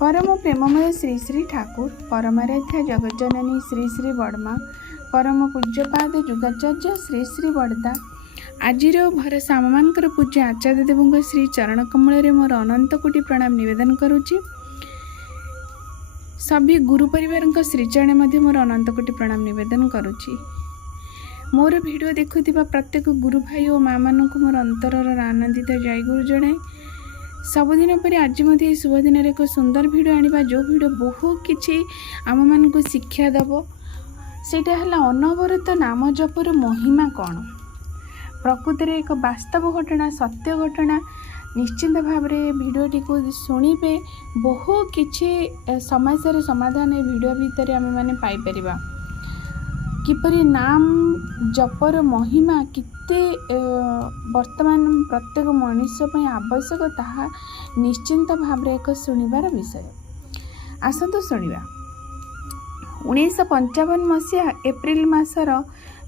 परम प्रेममय श्री श्री ठाकुर परमाराध्या जगज्जननी श्री श्री बड़मा परम पूज्यपाद जुगाचार्य श्री श्री बड़दा आजिर भरोसा आमମାନଙ୍କର पूज्य आचार्य देव श्री चरण कमल मोर अनंत कोटि प्रणाम निवेदन करुच्ची। सभी गुरु परिवार श्रीचरण मध्य मोर अनंत कोटि प्रणाम निवेदन करुच्ची। मोर वीडियो देखुथिबा प्रत्येक गुरु भाई और माँ मानक मोर अंतरर आनंदित जय गुरु जनाए। सबुदिन पर आज मध्य शुभ दिन एक सुंदर वीडियो आनिबा जो वीडियो बहुत किछि आम मान को शिक्षा दब सेटा हला अनवरत नाम जपर महिमा कौन। प्रकृति रे एक वास्तव घटना सत्य घटना निश्चिंत भाव में वीडियोटी को शुणिबे बहुत किछि समस्या समाधान ए वीडियो भितर आम माने पाई परिबा। किपरि नाम जपर महिमा किते वर्तमान प्रत्येक मनुष्य पर आवश्यक ताहा निश्चिंत भाव में एक शुणिबार विषय। आसतु शुणिबा। 1955 मसीहा एप्रिल मासर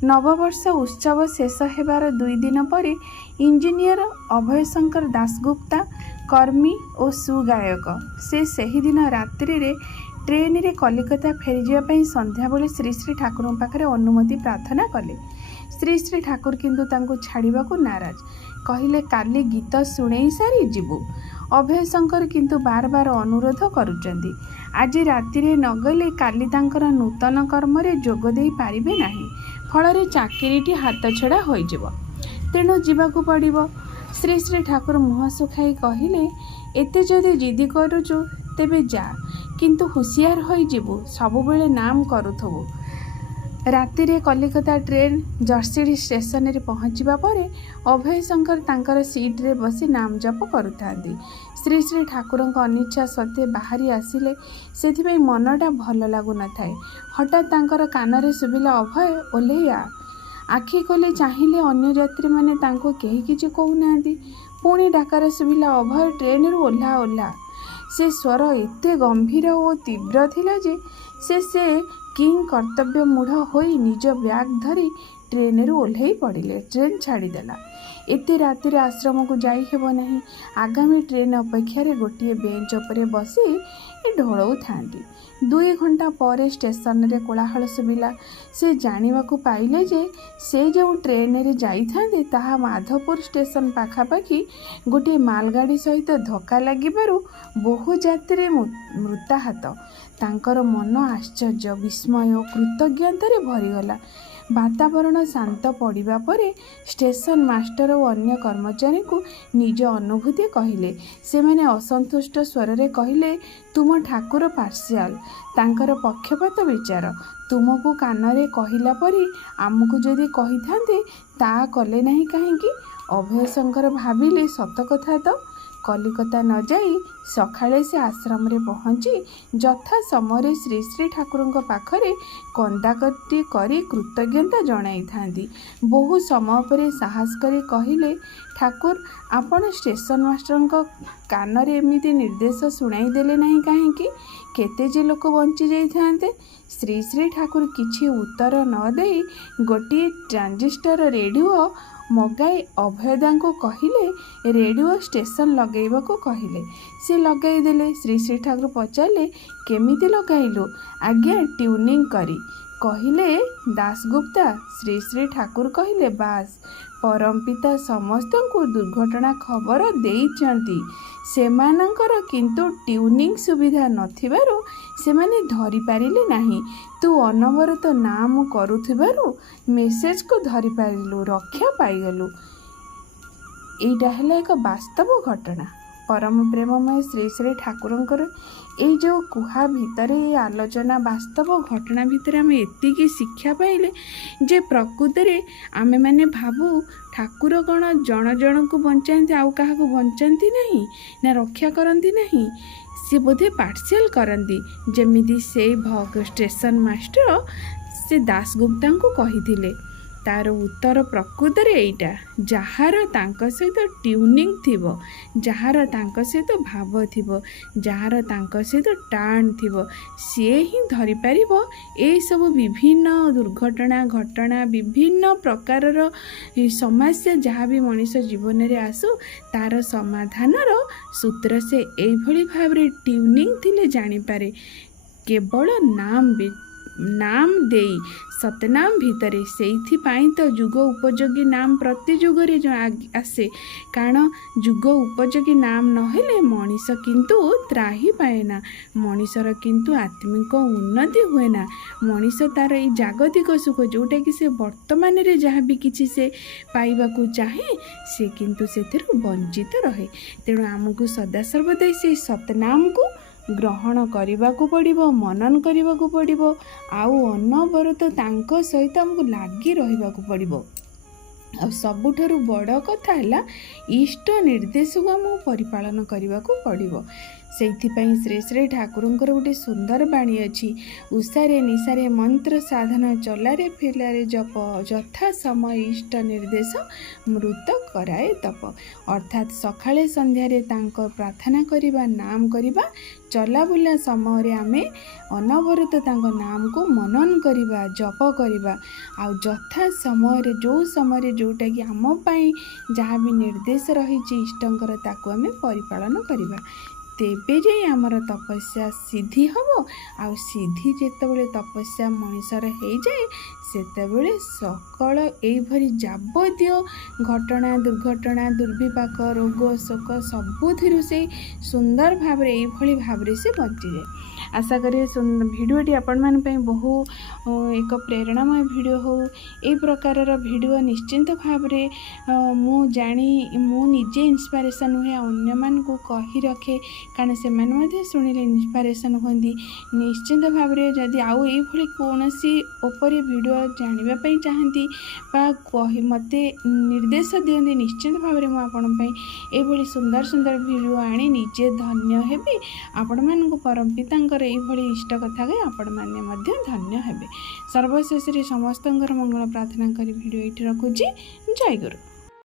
नववर्ष उत्सव शेष हेबार 2 दिन पर इंजीनियर अभय शंकर दासगुप्ता कर्मी और सुगायक से सही दिन रात्रि रे ट्रेन रे कलिकता फेरी जावाई संध्या बेले श्री श्री ठाकुर पाखे अनुमति प्रार्थना कले। श्री श्री ठाकुर किंतु तांको छाड़िबा को नाराज कहिले काली गीत शुणई सारी जीवु। अभय शंकर किंतु बार बार अनुरोध करुचंदी आज राति रे नगले काली तांकर नूतन कर्म रे जोग देई पारिबे नाही फल चाकरीटी हाथ छड़ा हो तेणु जीवाकू पड़िबो। श्री श्री ठाकुर मुह सुखाई कहिले एते जदि जिदी करुचु तेबे जा किंतु हुशियार होई जीवु सबु बेले नाम करुथबु। राति रे कलिकता ट्रेन जर्सीडी स्टेशन रे पहुँचवा परे अभय शंकर तांकर सीट रे बसी नाम जप करुथांदी। श्री श्री ठाकुर अनिच्छा सत्वे बाहरी आसिले सेथिपई मनटा भल लागु न थाए। हठात तांकर कान रे सुबिला अभय ओल्हेया। आखि खोले चाहिए अन्य यात्री माने तांको केही किछि कहू नांदी। पुणी डाकार सुबिला अभय ट्रेन रू ओल्हा ओल्हा। से स्वर एते गंभीर और तीव्र थिला जे से किंग कर्तव्य मूढ़ होई निज बैग धरी ट्रेन रू ओल्हई पड़िले। ट्रेन छाड़ीदेला। एते रातिर आश्रम को जाई हेबो नहीं। आगामी ट्रेन अपेक्षा गोटे बेंच उपरे बसी ढोलौ थांती। 2 घंटा पर स्टेशन रे कोलाहल सुबिला। से जानिबा को पाइले जे से जो ट्रेन रे जाई थांदे ताहा माधवपुर स्टेशन पाखापाखि गोटे मालगाड़ी सहित धक्का लागिबारु बहु यात्री मृताहत। तांकर मन आश्चर्य विस्मय और कृतज्ञतारे भरीगला। वातावरण शांत पड़ा पर स्टेशन मास्टर और अन्य कर्मचारी को निज अनुभूति कहले। से माने असंतुष्ट स्वर रे कहले तुम ठाकुर पार्शियाल तांकर पक्षपात विचार तुमको कान रे कहिला परी आमको जदि कही थांते ता कले नहीं काहेकि। अभय शंकर भाविले सत कथा तो कलिकता न जाई सखाळे से आश्रम रे पहुँची यथा समय श्री श्री ठाकुर पाखरे कंदाकटी करी कृतज्ञता जणाई थांदी। बहु समय पर साहस करी कहिले ठाकुर आपण स्टेशन मास्टर कान रे एमिति निर्देश सुनाई देले नहीं काहेकि केते जे लोक बंची जाई थांते। श्री श्री ठाकुर किछि उत्तर न देई गोटे ट्रांजिस्टर रेडियो मगाई अभयदा को कहले रेडियो स्टेशन लगेबा को कहले। से लगाई देले। श्री श्री ठाकुर पचारे केमिति लगाइलु आज्ञा ट्यूनिंग करी कहले दासगुप्ता। श्री श्री ठाकुर कहले बास परमपिता समस्त को दुर्घटना खबर देइचंती सेमानंकर किंतु ट्यूनिंग सुविधा नथिबारु सेमाने धरी पारिले नहीं। तू अनवरत नाम करुथिबारु मेसेज को धरी पारिलु रक्षा पाइगलु। एटा हला एक वास्तव घटना। परम प्रेममय श्री श्री ठाकुरंकर ए जो कुहा भितर आलोचना वास्तव घटना भितर आम एतिकी शिक्षा पाइले जे प्रकृति रे आमे माने भाबू ठाकुर कौन जन जन को बंचाते आउ क्या बंचाती नहीं ना रक्षा करती नहीं सी बोधे पार्शियल करती जमीदी से भग स्टेशन मास्टर से दासगुप्ता को कही तार उत्तर प्रकृतरे एइटा जार तांक सहित ट्यूनिंग थिबो, जार तांक सहित भाव थिबो, जार तांक सहित टाण थिबो, सी ही धरि पारिबो ए सब विभिन्न दुर्घटना घटना विभिन्न प्रकारर समस्या जहाँ भी मनीष जीवन में आसू तार समाधानर सूत्र से एभली भाव ट्यूनिंग थिले जानिपारे। केवल नाम देई सतनाम भितरे से तो जुग उपयोगी नाम प्रति जुगरे जो आसे, कारण जुग उपयोगी नाम नहेले मनीष किंतु त्राही पाएना, मनीषर किंतु आत्मिक उन्नति हुए ना, मनीष तार ये जागतिक सुख जोटा कि से वर्तमान रे जहाँ भी किसी से पाइबाकू चाहे से किंतु से वंचित रहे। तेणु आमको सदा सर्वदा से सतनाम को ग्रहण करने पड़ो, मनन करने पड़ो, आउ अनवरत तांको सहित आमको लगी रहा पड़ो। आ सबुठारु बड़ कथा है इष्ट निर्देश को आमको परिपालन करने पड़ो। से श्री श्री ठाकुरंकर गोटे सुंदर बाणी अच्छी, उषारे निशारे मंत्र साधन चलारे फिलारे जप, यथा समय इष्ट निर्देश मृत कराए तप। अर्थात सकाळे संध्यारे तांको प्रार्थना करिबा, नाम करिबा, चला बुला समय रे आमे अनवरत तांको नाम को मनन करिबा, जप करिबा, आ यथा समय रे जो समय रे जोटा कि आम पई जहाँ भी निर्देश रही इष्टंकर ताको आमे परिपालन करिबा। तेबे जाई आमर तपस्या सिद्धि हम। आ सिद्धि जेतेबेले तपस्या मनीषर हो जाए सेतेबेले सकल एभरी जाबतीय घटना दुर्घटना दुर्विपाक रोग शोक सबुथिरु से सुंदर भाव एभली भाव से बची जाए। आशा करी भिडियोटी आपण मान पई बहु एक प्रेरणामय भिडियो हो। ए प्रकारर भिडियो निश्चिंत भाव मु जानी मु निजे इंस्पिरेशन हुए अन्य मान को कही रखे, कारण से मैंने शुणिले इंस्पिरेशन होती। निश्चिंत भाव जदि आउ ये कौन उपरी भिडियो जानापी चाहती मत निर्देश दिखती निश्चिंत भाव में मुझे सुंदर सुंदर भिडियो आनी निजे धन्य हेबी। आपण मान परम पिता ये इष्ट कथा कही आपण मैंने धन्य हेबे। सर्वशेष समस्त मंगल प्रार्थना करी भिडियो ये रखुची। जय गुरु।